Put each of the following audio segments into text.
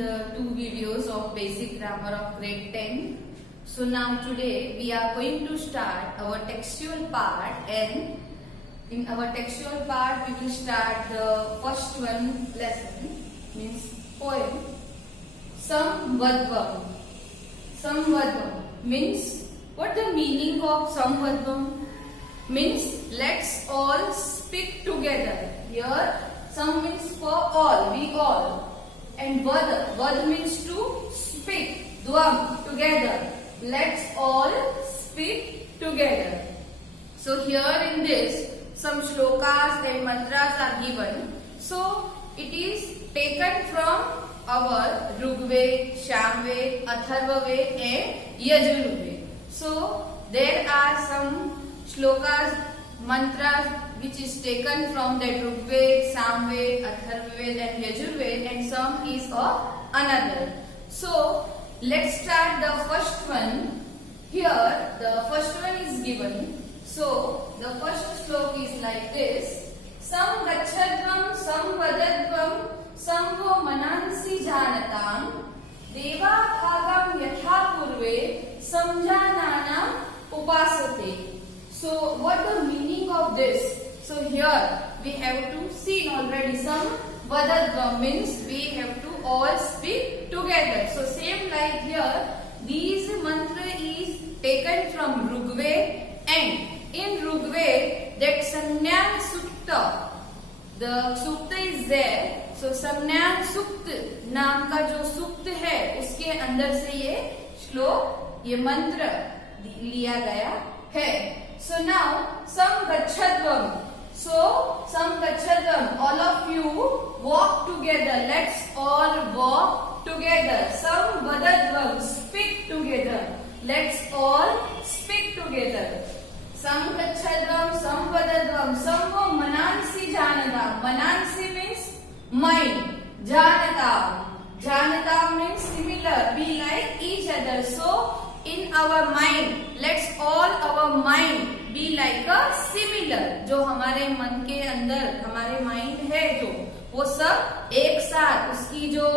the two videos of basic grammar of grade 10. So now today we are going to start our textual part, and in our textual part we will start the first one lesson, means poem. Samvadvam. Samvadvam means, what the meaning of Samvadvam? Means let's all speak together. Here Sam means for all, we all. And Vad means to speak. Dvam, together. Let's all speak together. So here in this, some shlokas and mantras are given. So it is taken from our Rigved, Samved, Atharvaved and Yajurved. So there are some shlokas, mantras which is taken from the Rigved, Samved, Atharvaved and Yajurved, and some is of another. So let's start the first one. Here the first one is given. So the first slok is like this. Sam gacchadvam, sam vadadvam, samvo manansi janatam, deva bhagam yatha purve, samjananam upasate. So what the meaning of this? So here we have to see already. Sam vadadvam means we have to all speak together. So same like here, these mantra is taken from Rigved, and in Rigved that Samnyan Sukta, the Sukta is there. So Samnyan Sukt नाम का जो सुक्त है उसके अंदर से ये श्लोक, ये मंत्र लिया गया है. So now Sam Gacchadvam. So Sam Gacchadvam, all of you walk together. Let's all walk together. Sam Vadadvam, speak together. Let's all speak together. Sam Gacchadvam, Sam Vadadvam, Samvo Manansi Janatam. Manansi means mind. Janatam. Janatam means similar, be like each other. So in our mind, let's all our mind be like a similar. जो हमारे मन के अंदर हमारे mind है जो, वो सब एक साथ, उसकी जो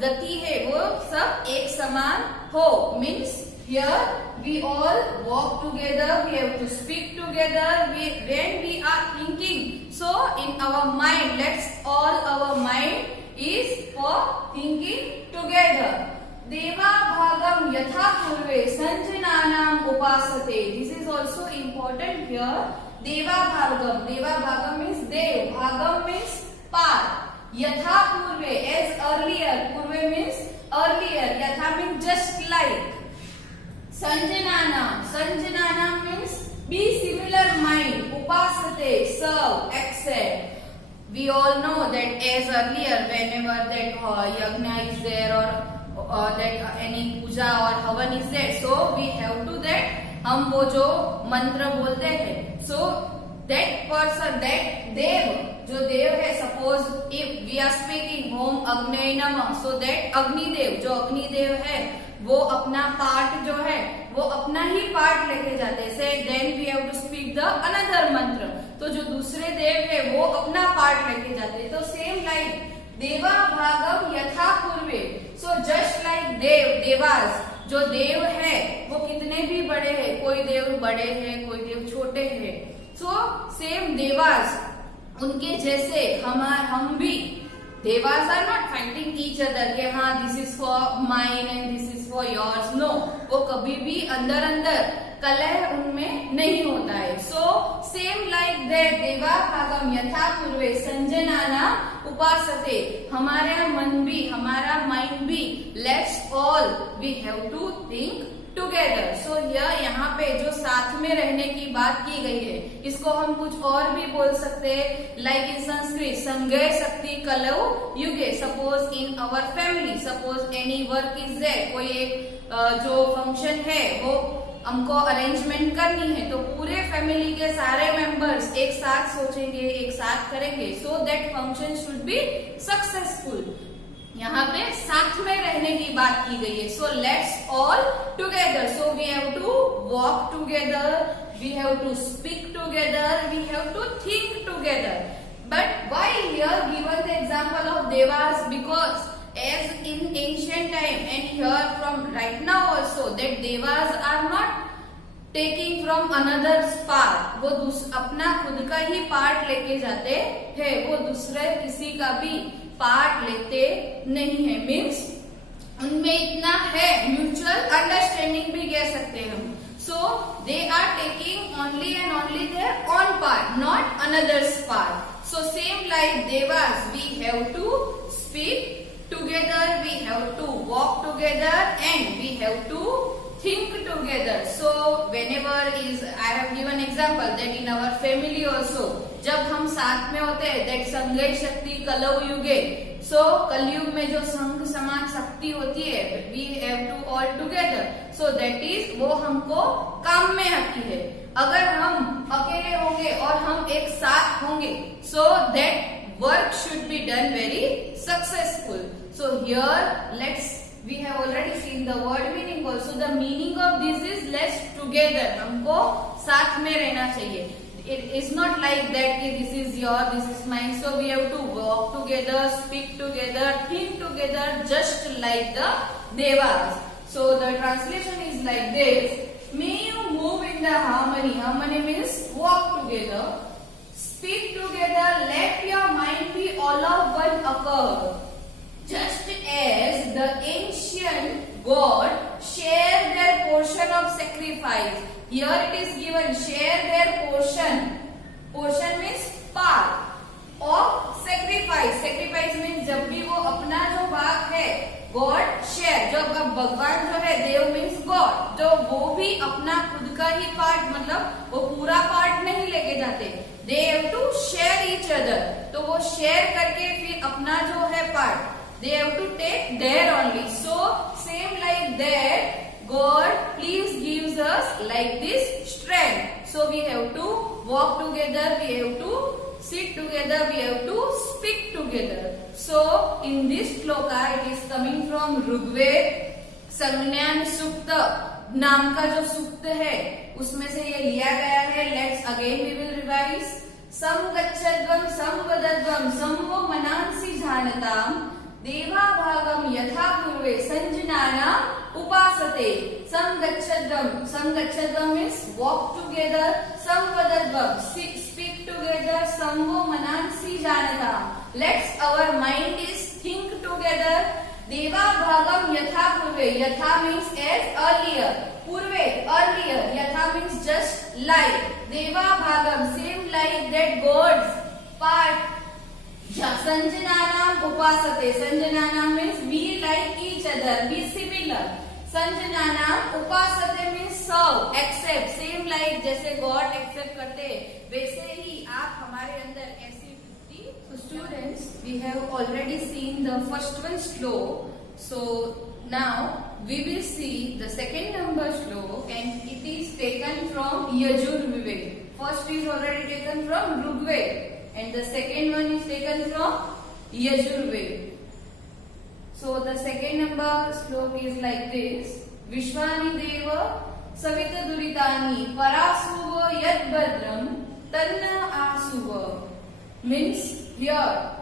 गति है वो सब एक समान हो. Means here we all walk together, we have to speak together. When we are thinking, so in our mind, let's all our mind is for thinking together. Deva bhagam yatha purve sanjananam upasate. This is also important here. Deva bhagam. Deva bhagam means dev. Bhagam means part. Yatha purve, as earlier. Purve means earlier. Yatha means just like. Sanjananam. Sanjananam means be similar mind. Upasate, serve, accept. We all know that as earlier, whenever that yagna is there or that any puja or havan is there, so we have to that हम वो जो मंत्र बोलते हैं, so that person, that देव, जो देव है, suppose if we are speaking Om Agni Namah, so that Agnidev, जो अग्निदेव है वो अपना पार्ट जो है वो अपना ही पार्ट लेके जाते हैं. से then we have to speak the another मंत्र, तो जो दूसरे देव है वो अपना पार्ट लेके जाते हैं. तो सेम लाइक देवा भागम यथा पूर्वे. सो जस्ट लाइक देव, देवास, जो देव है वो कितने भी बड़े हैं, कोई देव बड़े हैं, कोई देव छोटे हैं. सो सेम देवास, उनके जैसे हम भी, देवास are not fighting each other के हाँ this is for mine and this is for yours. No, वो कभी भी अंदर अंदर कलह उनमें नहीं होता है. सो सेम लाइक दैट देवा भागम यथा पूर्वे संजनाना उपासते. हमारा मन भी, हमारा माइंड भी, let's all we have to think together. So यहाँ पे जो साथ में रहने की बात की गई है, इसको हम कुछ और भी बोल सकते हैं. लाइक इन संस्कृत संगे शक्ति कलौ युगे. Suppose in our family, suppose any work is there, कोई एक जो फंक्शन है वो हमको अरेंजमेंट करनी है, तो पूरे फैमिली के सारे मेंबर्स एक साथ सोचेंगे, एक साथ करेंगे, so that function should be successful. यहाँ पे साथ में रहने की बात की गई है. So let's all together. So we have to walk together, we have to speak together, we have to think together. But why here given the example of devas? Because as in ancient time and here from right now also that devas are not taking from another's part, वो अपना खुद का ही part लेके जाते हैं, वो दूसरे किसी का भी पार्ट लेते नहीं है। मीन्स उनमें इतना है, म्यूचुअल अंडरस्टैंडिंग भी कह सकते हैं हम। So they are taking only and only their own part, not another's part. So same like devas, we have to speak together, we have to walk together and we have to think together. So whenever is, I have given example that in our family also, जब हम साथ में होते हैं that संघे शक्ति कलौ युगे, so कलयुग में जो संघ समान शक्ति होती है we have to all together, so that is वो हमको काम में आती है। अगर हम अकेले होंगे और हम एक साथ होंगे, so that work should be done very successful. So here we have already seen the word meaning also. The meaning of this is let's together, हमको साथ में रहना चाहिए। It is not like that कि this is your, this is mine, so we have to walk together, speak together, think together, just like the devas. So the translation is like this: may you move in the harmony. Harmony means walk together, speak together, let your mind be all of one accord. Just as the ancient God share their portion of sacrifice. Here it is given share their portion. Portion means part of sacrifice. Sacrifice means जब भी वो अपना जो भाग है God share. जब अब भगवान जो है देव means God, जो वो भी अपना खुद का ही पार्ट, मतलब वो पूरा पार्ट नहीं लेके जाते, they have to share each other. तो वो शेयर करके फिर अपना जो है part they have to take there only. So same like that God please gives us like this strength. So we have to walk together, we have to sit together, we have to speak together. So in this shloka it is coming from Rigved संज्ञान सूक्त नाम का जो सूक्त है उसमें से ये लिया गया है। Let's again we will revise. सम गच्छध्वं सम वदध्वं समो मनांसि जानताम देवा भागम यथा पूर्वे संजनाना उपासते। सम गच्छध्वं मीन्स वॉक टुगेदर, सम वदध्वं स्पीक टुगेदर, समो मनांसि जानताम let's our mind is think together. देवा भागम यथा पूर्वे, यथा मीन्स एज अर्लियर, पूर्वे अर्लियर, यथा मीन्स जस्ट लाइक, देवा भागम same like that gods part. संजनानाम उपासते, संजनानाम means be like each other, be similar. संजनानाम उपासते मीन्स सर्व, एक्सेप्ट, सेम लाइक जैसे गॉड एक्सेप्ट करते वैसे ही आप हमारे अंदर ऐसी वृत्ति। Students, we have already seen the first one श्लोक, so now we will see the second number shlok and it is taken from Yajurved. First is already taken from Rigved and the second one is taken from Yajurved. So the second number shlok is like this: Vishwani deva savita duritani parasuva yad badram tanna asuva. Means here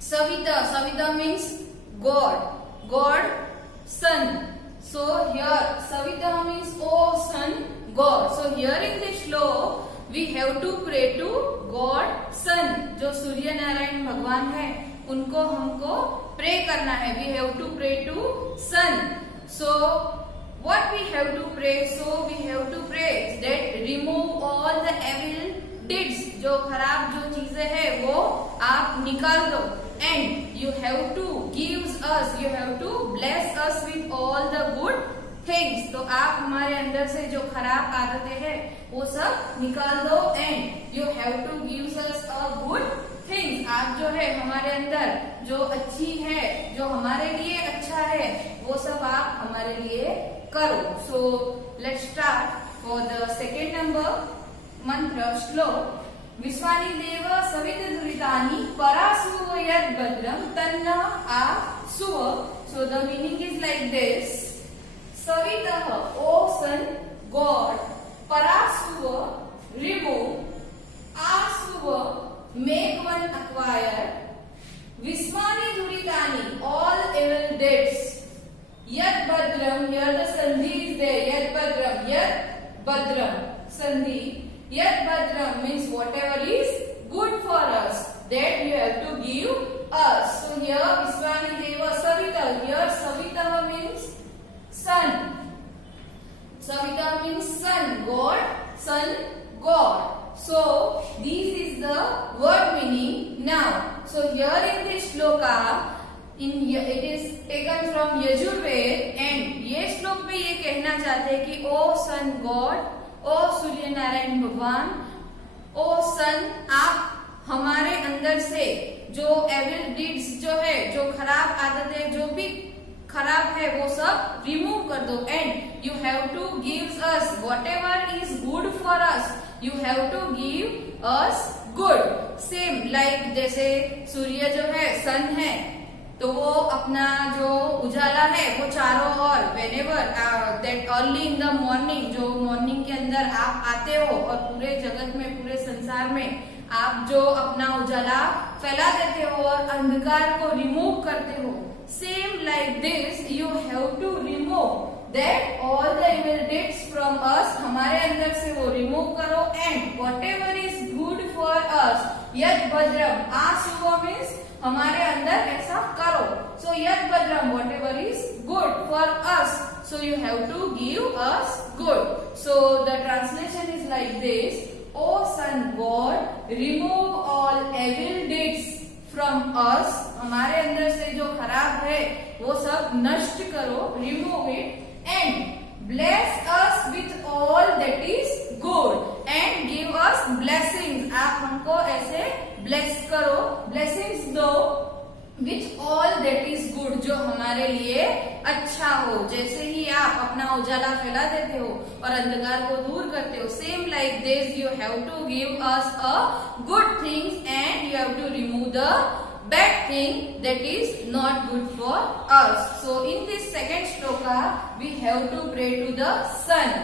Savita means God, Son. So here Savita means oh Son, God. So here in this shlok we have to pray to God Son. जो सूर्य नारायण भगवान है उनको हमको pray करना है. We have to pray to Sun. So what we have to pray? So we have to pray that remove all the evil deeds. जो खराब जो चीजें है वो आप निकाल दो. And you have to gives us, you have to bless us with all the good things. तो आप हमारे अंदर से जो खराब आदतें हैं वो सब निकाल दो. And you have to gives us a good things. आप जो है हमारे अंदर जो अच्छी है, जो हमारे लिए अच्छा है, वो सब आप हमारे लिए करो. So let's start for the second number mantra श्लोक. विश्वानि देव सवित दुरितानि परासुव यद भद्रम तन्ना आ सुव. So the meaning is like this: Savitah, O Sun, God, Parasuva, remove, Asuva, make one acquire, Viswani Duritani, here the sandhi is there. Yat badram. Yat badram. Sandhi. Yat badram means whatever is good for us, that you have to give us. So here Viswani deva savita. Here savita means sun. Savita means sun, God, sun, God. So this is the word meaning now. So here in this shloka, it is taken from Yajurveda, and ये श्लोक में ये कहना चाहते हैं कि ओ sun god, ओ सूर्य नारायण भगवान, ओ सन, आप हमारे अंदर से जो एविल डीड्स जो है, जो खराब आदतें, जो भी खराब है वो सब रिमूव कर दो. And you have to give us whatever is good for us. You have to give us good. Same like जैसे सूर्य जो है, सन है, तो वो अपना जो उजाला है वो चारों ओर, whenever that early in the morning, जो मॉर्निंग के अंदर आप आते हो और पूरे जगत में, पूरे संसार में आप जो अपना उजाला फैला देते हो और अंधकार को रिमूव करते हो, same like this you have to remove that all the evil deeds from us. हमारे अंदर से वो रिमूव करो. And whatever is good for us, यत भद्रम, शुभ मीन्स हमारे अंदर ऐसा करो. सो यत भद्रम, whatever is good for us, so you have to give us good. So the translation is like this. O Son God, remove all evil deeds from us. हमारे अंदर से जो खराब है वो सब नष्ट करो, remove it, and bless us with all that is good, and give us blessings. आप हमको ऐसे bless करो, blessings दो, with all that is good, जो हमारे लिए अच्छा हो. जैसे ही आप अपना उजाला फैला देते हो और अंधकार को दूर करते हो, same like this you have to give us a good things, and you have to remove the bad thing that is not good for us. So in this second shloka we have to pray to the sun.